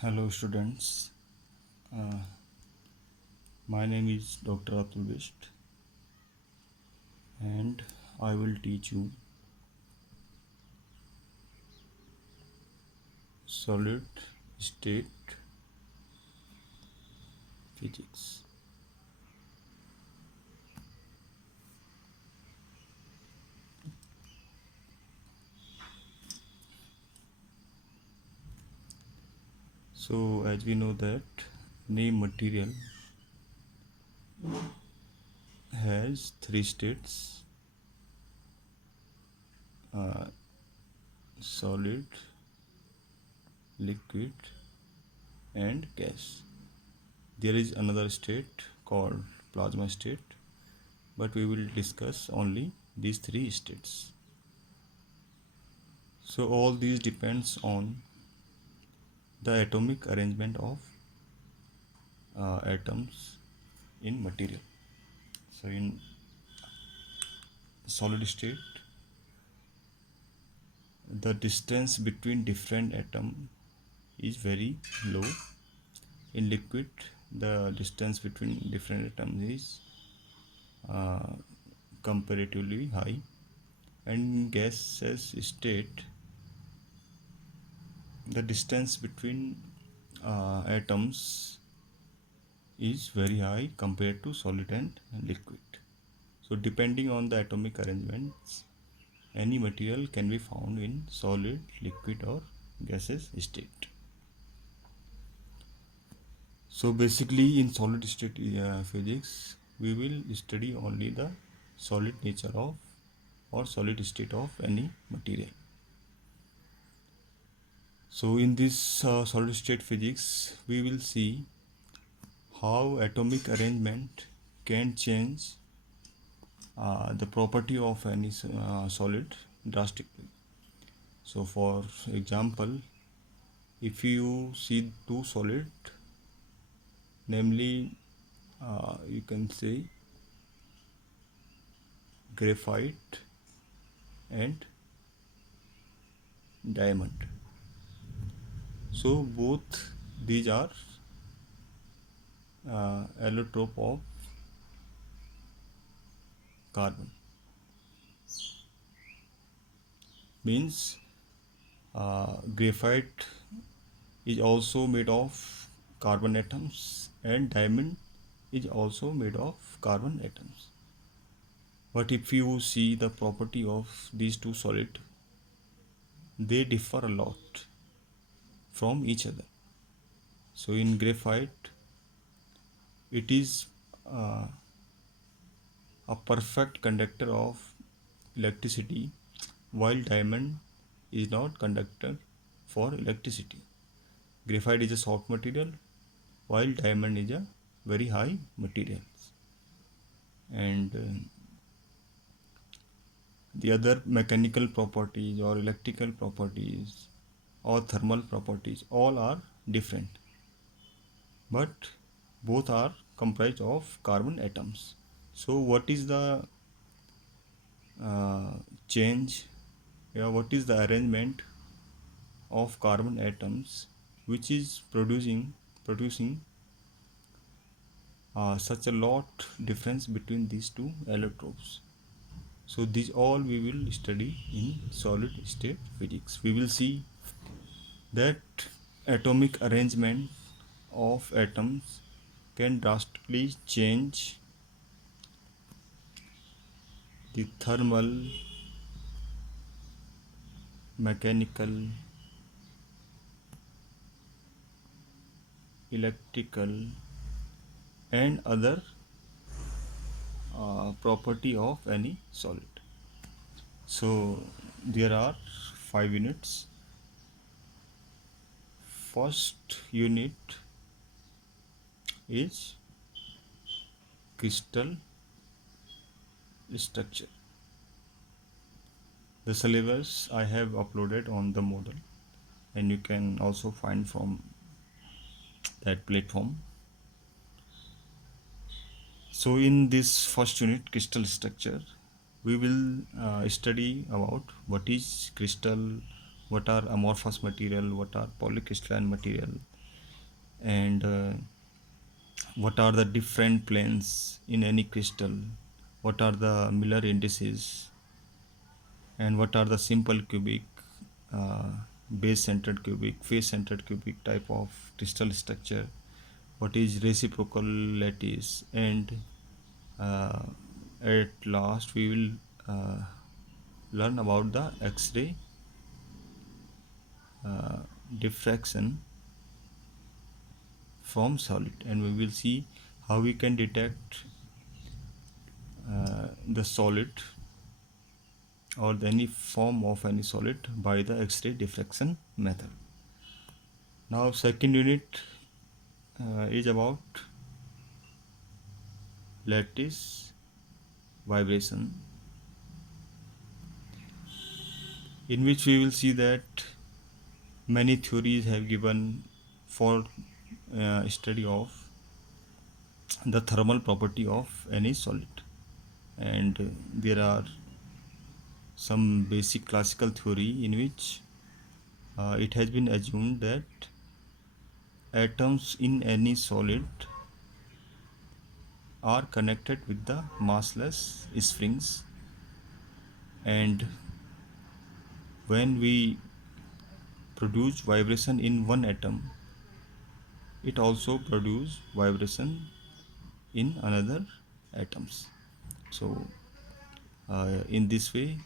Hello students, uh, my name is Dr. Atul Best and I will teach you solid state physics. So as we know that any material has three states, uh, solid, liquid and gas. There is another state called plasma state, but we will discuss only these three states. So all these depends on the atomic arrangement of atoms in material. So in solid state, the distance between different atom is very low. In liquid, the distance between different atoms is uh, comparatively high, and in gaseous state, the distance between atoms is very high compared to solid and liquid. So depending on the atomic arrangements, any material can be found in solid, liquid or gaseous state. So basically in solid state physics, we will study only the solid nature of or solid state of any material. So in this solid state physics, we will see how atomic arrangement can change the property of any solid drastically. So for example, if you see two solid, namely you can say graphite and diamond. So both these are allotrope of carbon. Means graphite is also made of carbon atoms and diamond is also made of carbon atoms. But if you see the property of these two solid, they differ a lot from each other. So in graphite, it is uh, a perfect conductor of electricity, while diamond is not conductor for electricity. Graphite is a soft material, while diamond is a very high material. And the other mechanical properties or electrical properties or thermal properties all are different, but both are comprised of carbon atoms. So what is the uh, change, what is the arrangement of carbon atoms which is producing such a lot difference between these two allotropes? So these all we will study in solid state physics. We will see that atomic arrangement of atoms can drastically change the thermal, mechanical, electrical and other property of any solid. So there are 5 units. First unit is crystal structure. The syllabus I have uploaded on the Moodle, and you can also find from that platform. So in this first unit, crystal structure, we will study about what is crystal, what are amorphous material, what are polycrystalline material, and what are the different planes in any crystal, what are the Miller indices, and what are the simple cubic, uh, base centered cubic, face centered cubic type of crystal structure, what is reciprocal lattice, and uh, at last we will learn about the X-ray uh, diffraction from solid, and we will see how we can detect the solid or any form of any solid by the X-ray diffraction method. Now second unit is about lattice vibration, in which we will see that many theories have given for study of the thermal property of any solid, and there are some basic classical theory in which it has been assumed that atoms in any solid are connected with the massless springs, and when we produce vibration in one atom, it also produce vibration in another atoms. So in this way,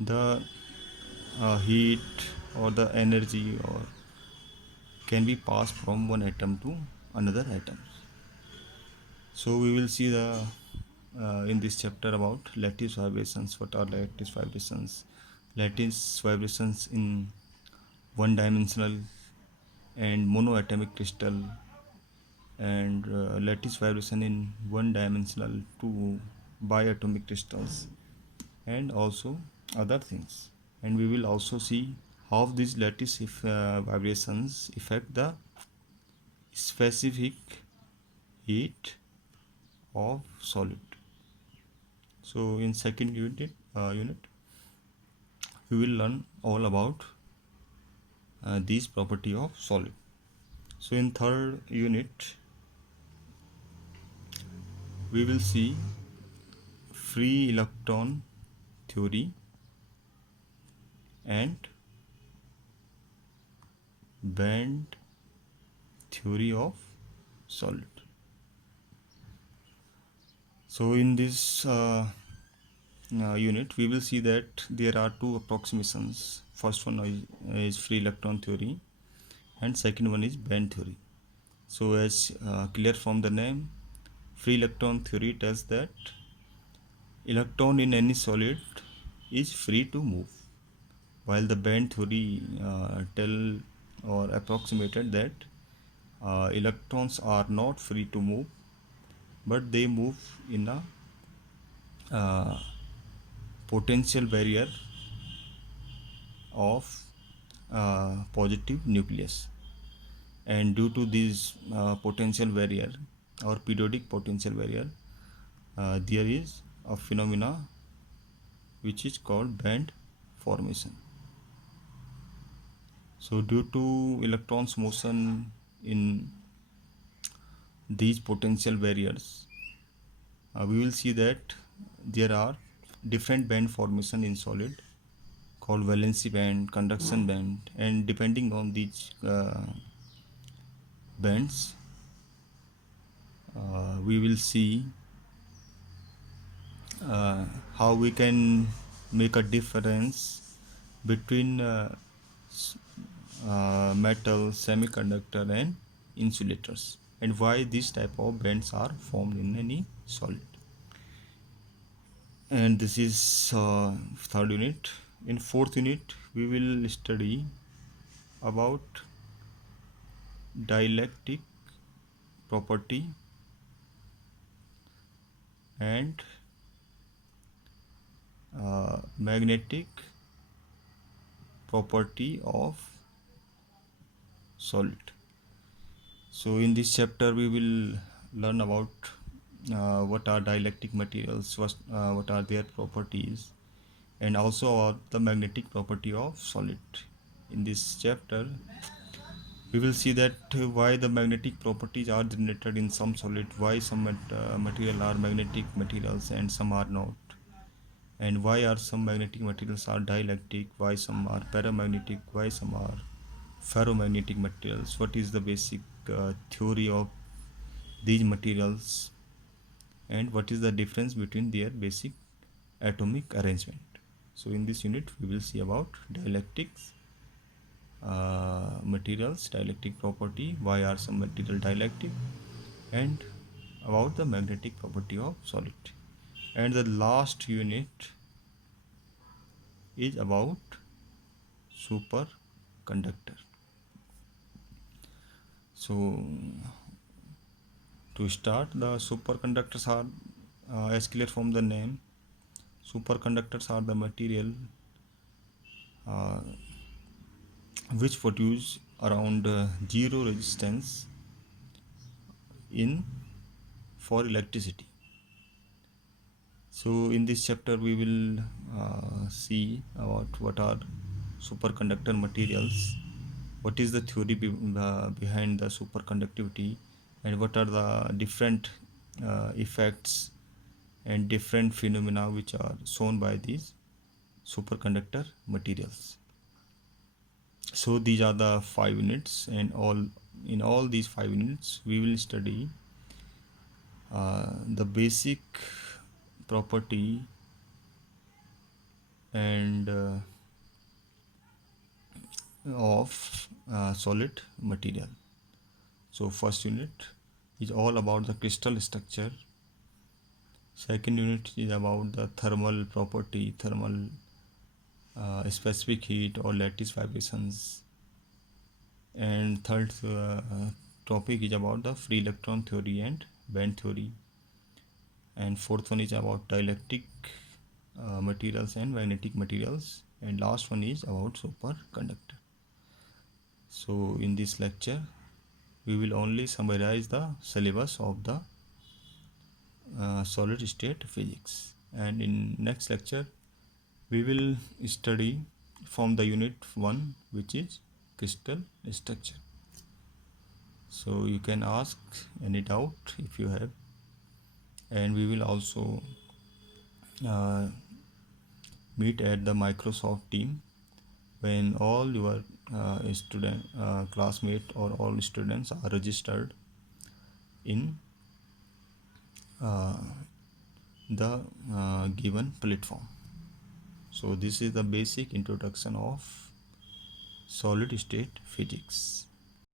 the heat or the energy or can be passed from one atom to another atom. So we will see the in this chapter about lattice vibrations. What are lattice vibrations? Lattice vibrations in one-dimensional and monoatomic crystal, and lattice vibration in one-dimensional to biatomic crystals, and also other things. And we will also see how these lattice vibrations affect the specific heat of solid. So in second unit we will learn all about these property of solid. So in third unit we will see free electron theory and band theory of solid. So in this unit we will see that there are two approximations. First one is free electron theory and second one is band theory. So as clear from the name, free electron theory tells that electron in any solid is free to move, while the band theory tell or approximated that electrons are not free to move, but they move in a uh, potential barrier of positive nucleus, and due to this potential barrier or periodic potential barrier, there is a phenomena which is called band formation. So due to electrons motion in these potential barriers, we will see that there are different band formation in solid called valency band, conduction band, and depending on these bands, we will see how we can make a difference between metal, semiconductor, and insulators, and why these type of bands are formed in any solid. And this is third unit. In fourth unit we will study about dielectric property and magnetic property of solid. So in this chapter we will learn about what are dielectric materials, what are their properties, and also about the magnetic property of solid. In this chapter We will see that why the magnetic properties are generated in some solid, why some material are magnetic materials and some are not, and why are some magnetic materials are dielectric, why some are paramagnetic, why some are ferromagnetic materials, what is the basic theory of these materials, and what is the difference between their basic atomic arrangement. So in this unit we will see about dielectrics, materials, dielectric property, why are some material dielectric, and about the magnetic property of solid. And the last unit is about superconductor. So to start, the superconductors are, as clear from the name, superconductors are the material uh, which produce around zero resistance in for electricity. So in this chapter we will see about what are superconductor materials, what is the theory behind the superconductivity, and what are the different effects and different phenomena which are shown by these superconductor materials. So these are the 5 units, and in all these 5 units we will study the basic property and of solid material. So first unit is all about the crystal structure. Second unit is about the thermal property, thermal specific heat or lattice vibrations. And third topic is about the free electron theory and band theory. And fourth one is about dielectric materials and magnetic materials. And last one is about superconductor. So in this lecture we will only summarize the syllabus of the solid state physics, and in next lecture we will study from the unit 1, which is crystal structure. So you can ask any doubt if you have, and we will also uh, meet at the Microsoft team when all your student classmate or all students are registered in uh, the given platform. So this is the basic introduction of solid state physics.